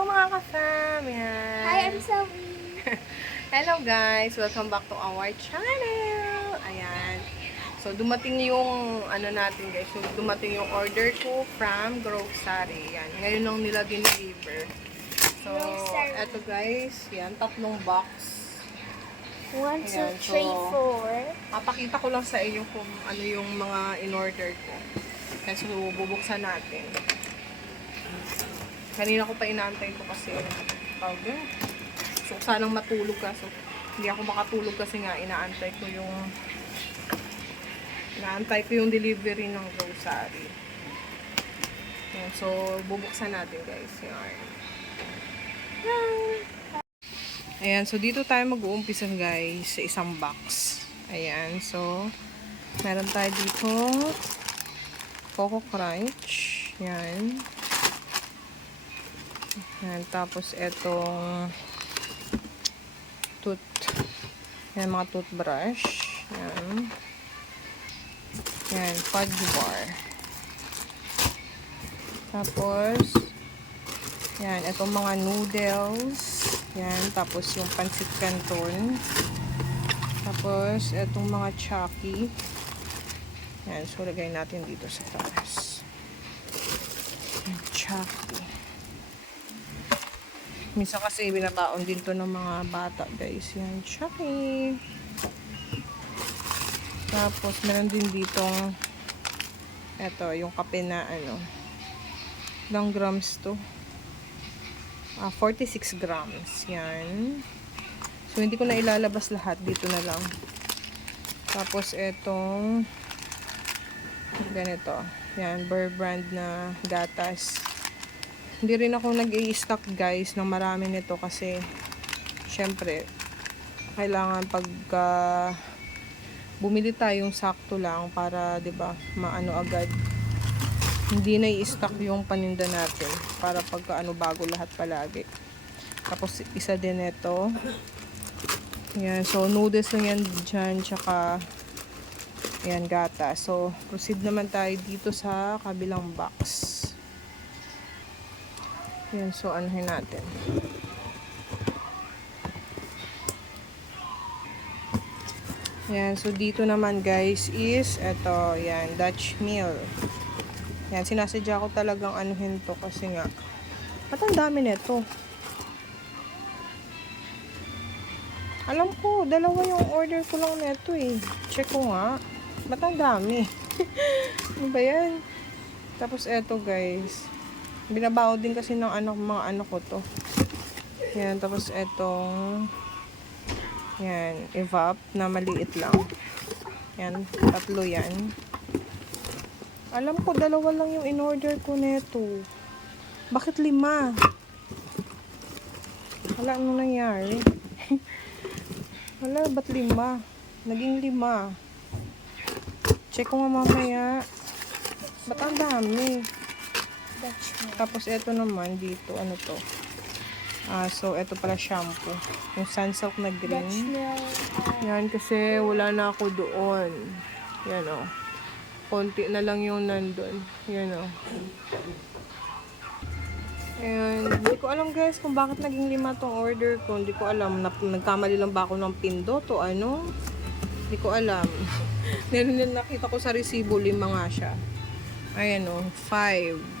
Hello mga ka-fam! Yan. Hi, I'm Zoe. Hello guys! Welcome back to our channel! Ayan. So, dumating yung, ano natin guys, dumating yung order ko from Grocery. Yan. Ngayon lang nila din-deliver. So, Grocery. eto guys, yan, tatlong box. One, two, Ayan, so- three, four. Papakita ko lang sa inyo kung ano yung mga in-order ko. Kaya so, bubuksan natin. Kanina ko pa inaantay ko kasi tawag yun. So, sanang matulog ka. So, hindi ako makatulog kasi nga inaantay ko yung inaantay ko yung delivery ng grocery. Yan, so, bubuksan natin guys. Yan. Yan. Ayan, so dito tayo mag-uumpisa guys sa isang box. Ayan, so meron tayo dito Coco Crunch. Yan. Yan, tapos etong tooth yan, mga toothbrush. Yan. Yan, fudge bar. Tapos, yan, itong mga noodles. Yan, tapos yung pancit canton. Tapos, itong mga chucky. Yan, so lagay natin dito sa taas. Yan, chucky. Minsan kasi binabaon din to ng mga bata, guys. Yan, chucky. Tapos, meron din ditong eto, yung kape na ano. Ilang grams to? Ah, 46 grams. Yan. So, hindi ko na ilalabas lahat. Dito na lang. Tapos, etong ganito. Yan, Burr brand na gatas. Hindi rin ako nag-i-stock guys ng marami nito kasi syempre kailangan pagka bumili tayong sakto lang para 'di ba maano agad hindi na i-stock yung paninda natin para pagka ano bago lahat palagi. Tapos isa din ito. Yan, so noodles lang yan dyan, tsaka yan gata. So proceed naman tayo dito sa kabilang box. Yan, so anuhin natin. Yan, so dito naman guys is ito, yan, Dutch meal. Yan, sinasadya ko talagang anuhin to kasi nga, ba't ang dami nito? Alam ko, dalawa yung order ko lang neto eh. Check ko nga. Ba't ang dami? ano ba yan? Tapos eto guys. Binabaho din kasi ng anak, mga anak ko to. Yan, tapos etong yan, evap na maliit lang. Yan, tatlo yan. Alam ko, dalawa lang yung in-order ko neto. Bakit lima? Wala, anong nangyari? Wala, ba't lima? Naging lima. Check ko nga mamaya. Ba't ang dami? Tapos, eto naman dito. Ano to? Ah, so, eto pala shampoo. Yung sunsilk na green. Yan, kasi wala na ako doon. Yan o. Konti na lang yung nandun. Yan o. Ayan. Hindi ko alam guys kung bakit naging lima tong order ko. Hindi ko alam. Nap nagkamali lang ba ako ng pindot o ano? Hindi ko alam. Meron din nakita ko sa resibo, lima nga siya. Ayan o. Five.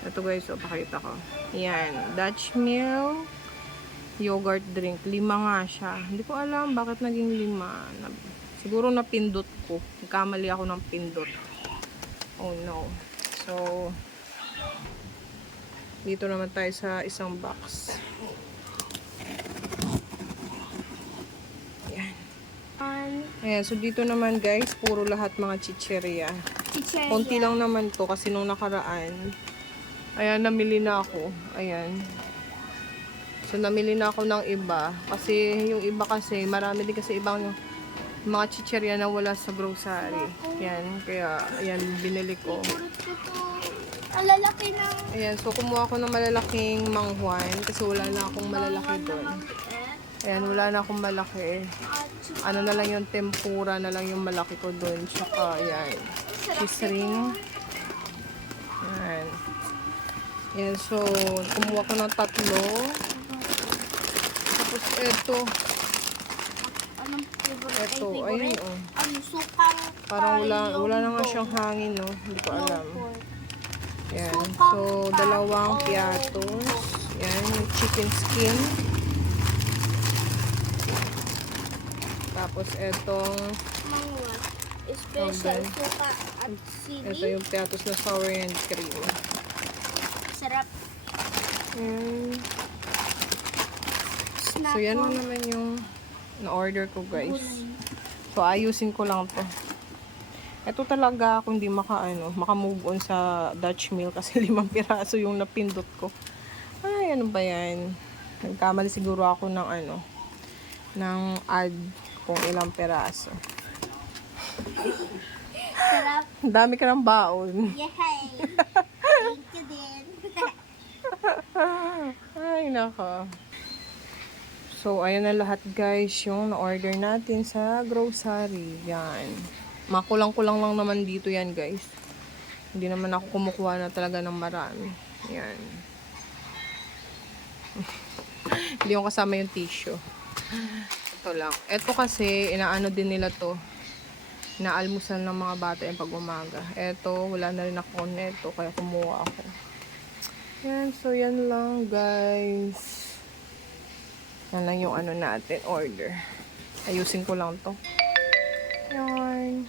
Ito guys, o, pakita ko. Yan. Dutch meal yogurt drink. Lima nga siya. Hindi ko alam bakit naging lima. Na, siguro napindot ko. Nagkamali ako ng pindot. Oh no. So, dito naman tayo sa isang box. Ayan. Ayan, so dito naman guys, puro lahat mga chicheria. chicheria. Konti lang naman to kasi nung nakaraan. Ayan, namili na ako. Ayan. So, namili na ako ng iba. Kasi, yung iba kasi, marami din kasi ibang mga chicherya na wala sa grocery. Yan. Kaya, ayan, binili ko. Favorite ko to. Ang lalaki ng Ayan, so kumuha ako ng malalaking manghuan kasi wala na akong malalaki doon. Ayan, wala na akong malaki. Ano na lang yung tempura na lang yung malaki ko doon. Tsaka, ayan, cheese ring. Ayan. Yan, so, kumuha ko ng tatlo. Tapos, eto. Anong favorite? Eto, Ay, ayun, oh. Ano, sukang Parang wala, wala na nga siyang hangin, no? Hindi ko alam. Longport. Yan. Sukang So, dalawang piatos. Yan, yung chicken skin. Tapos, etong, Mga special suka at ito sili. yung piatos na sour and cream. So, yan lang naman yung na-order ko, guys. So, ayusin ko lang to. Ito talaga ako hindi maka, ano, maka-move on sa Dutch meal kasi limang piraso yung napindot ko. Ay, ano ba yan? Nagkamali siguro ako ng ano, ng add kung ilang piraso. Sarap. Dami ka ng baon. Yay! Thank you din. Ay, naka. So, ayan na lahat guys, yung na-order natin sa grocery. Yan. Makulang-kulang lang naman dito yan guys. Hindi naman ako kumukuha na talaga ng marami. Yan. Hindi yung kasama yung tissue. Ito lang. Ito kasi, inaano din nila to. Inaalmusal ng mga bata yung pag umaga. Ito, wala na rin ako neto, kaya kumuha ako. Yan, so yan lang guys. Yan lang yung ano natin, order. Ayusin ko lang to. Yan.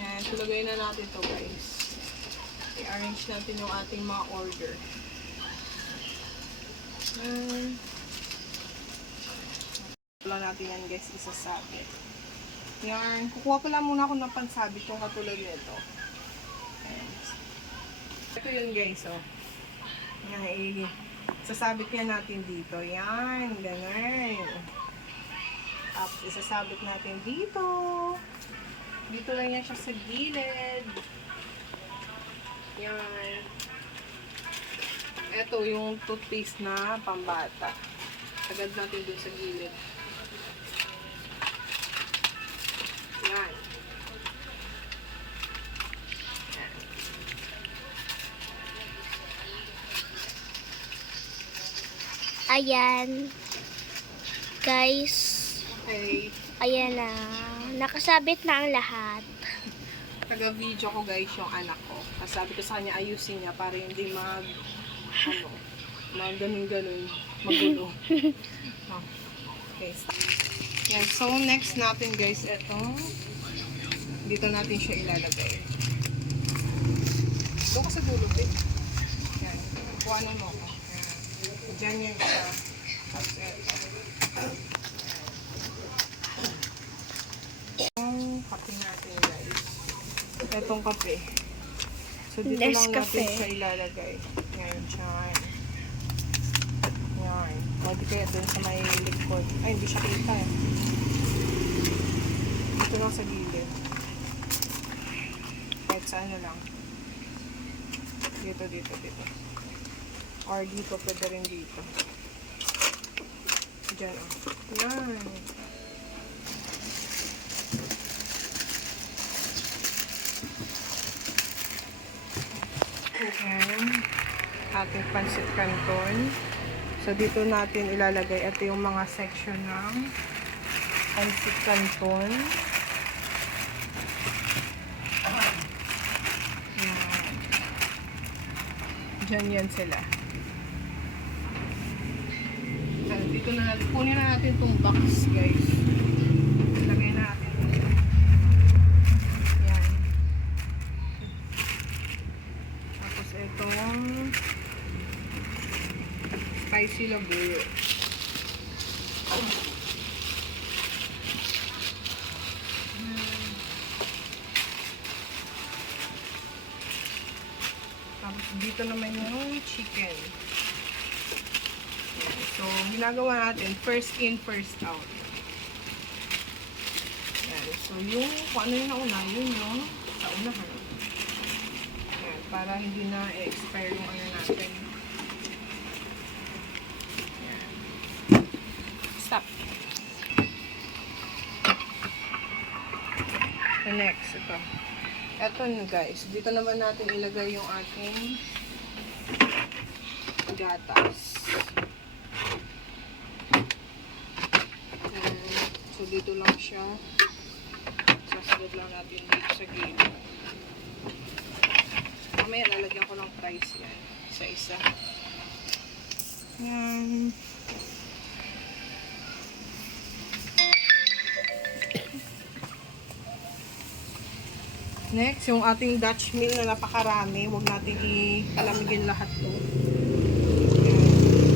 Yan, tulagay na natin to guys. I-arrange natin yung ating mga order. Yan. Wala natin yan guys, isasabi. Yan. Kukuha ko lang muna ako ng pansabit yung katulad nito. Ito yun guys, oh. Yan, eh. Sasabit yan natin dito. Yan, ganun. Tapos, isasabit natin dito. Dito lang yan siya sa gilid. Yan. Ito yung toothpaste na pambata. Sagad natin dun sa gilid. Ayan. Guys, Okay. ayan na. Nakasabit na ang lahat. Taga-video ko guys yung anak ko. Sabi ko sa kanya ayusin niya para hindi mag ano, mag ganun-ganun, magulo. Oh. Okay. Yan. So, next natin guys, ito. Dito natin siya ilalagay. Ito ko sa dulo, eh. Yan. Kuhanin mo ko. Yan. Diyan yan siya. Tapos ito. Yung kape natin guys. Itong kape. So, dito lang Nescafe. natin siya ilalagay. Yan, siyan. Yan. Pwede kaya dun sa may likod. Ay, hindi siya kita eh. Dito lang sa gilid. Kahit sa ano lang. Dito, dito, dito. Or dito, pwede rin dito. Diyan, oh. Yan. Ayan. Ating pancit canton. So, dito natin ilalagay. Ito yung mga section ng pancit canton. Ayan. Diyan yan sila. Dito na. Kunin na natin itong box, guys. Ilagay natin. Yan. Tapos itong spicy labuyo. Tapos dito naman yung chicken. So, ginagawa natin, first in, first out. Yan. So, yung kung ano yung nauna, yun yung sa unahan. Yan. Para hindi na expire yung ano natin. Yan. Stop. So next, ito. Ito guys. Dito naman natin ilagay yung ating gatas. Ayan. Dito lang siya. Sasalad lang natin dito sa gilid. Mamaya lalagyan ko ng price yan. Isa-isa. Yan. Next, yung ating Dutch meal na napakarami. Huwag natin i-alamigin lahat to.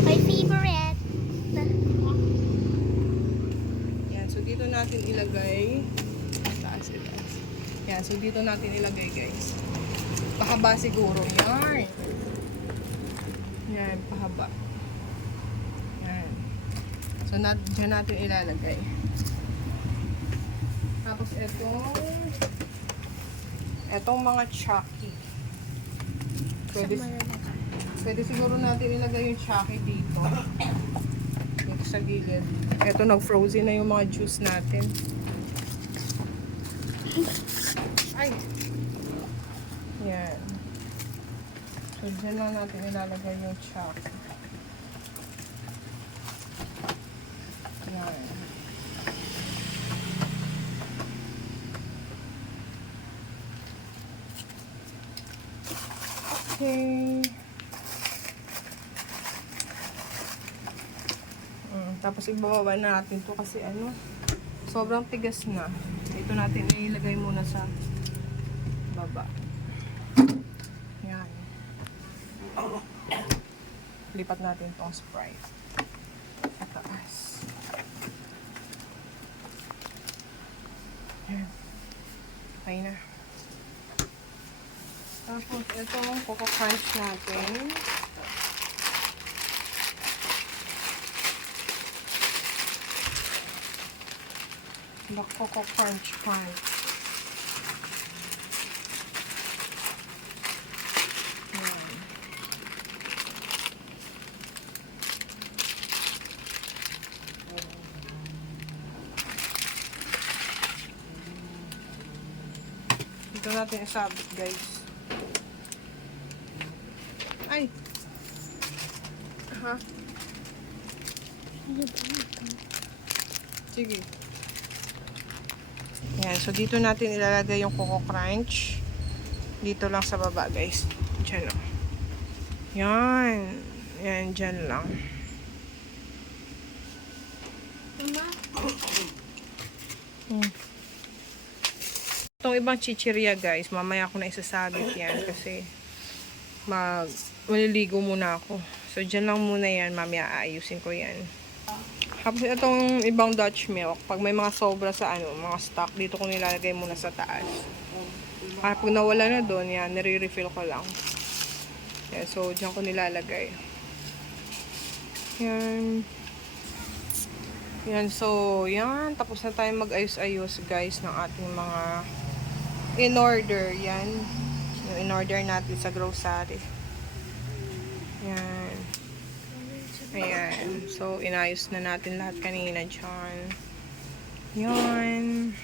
My favorite. Yan, so dito natin ilagay. Taas, taas. Yan, so dito natin ilagay guys. Pahaba siguro. Yan. Yan, pahaba. Yan. So, nat dyan natin ilalagay. Tapos itong etong mga chucky. Pwede, pwede siguro natin ilagay yung chucky dito. Dito sa gilid. Ito, nag-frozen na yung mga juice natin. Ay! Yan. So, dyan lang natin ilalagay yung chucky. Yan. Okay. Mm, tapos natin to kasi ano, sobrang tigas na. Ito natin ilagay muna sa baba. Yan. Lipat natin tong Sprite. Sa taas. Yan. Okay na. Tapos, itong Coco Crunch natin. The Coco Crunch Crunch. Yan. Dito natin isabit, guys. Ay! Ha? Sige. Yan, so dito natin ilalagay yung Coco Crunch. Dito lang sa baba, guys. Diyan, o. Yan. Yan, dyan lang. Hmm. Itong ibang chichirya, guys, mamaya ko na isasabit yan kasi mag maliligo muna ako. So, dyan lang muna yan. Mamaya aayusin ko yan. Tapos itong ibang Dutch milk, pag may mga sobra sa ano, mga stock, dito ko nilalagay muna sa taas. Para pag nawala na doon, yan, nire-refill ko lang. Yan, so, dyan ko nilalagay. Yan. Yan, so, yan. Tapos na tayo mag-ayos-ayos, guys, ng ating mga in-order. Yan. Yung in-order natin sa grocery. Yan. Ayan. So, inayos na natin lahat kanina dyan. Yan.